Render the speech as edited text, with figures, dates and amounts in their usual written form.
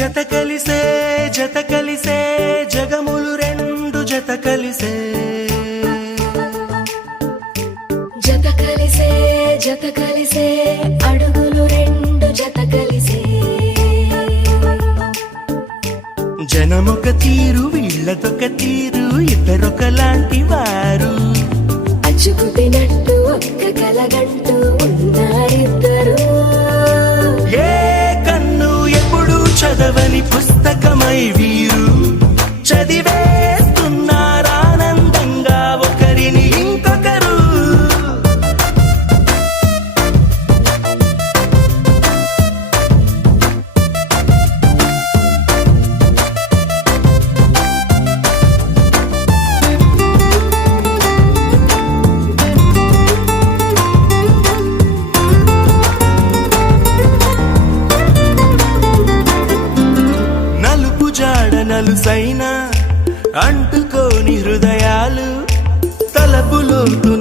జత కలిసే జగములు రెండు జత కలిసే అడుగులు రెండు జత కలిసే జనమొక తీరు వీళ్ళదొక తీరు ఇద్దరొకలాంటి వారు అచ్చుకుతినట్టు ఒక్క కలగంటూ ఉన్నారిద్దరు ఏ కన్ను ఎప్పుడు చదవని పుస్తకమై వీరు చదివేస్తున్నారానందంగా ఒకరిని ఇంకొకరు. నలుసైన అంటుకోని హృదయాలు తలపులోతు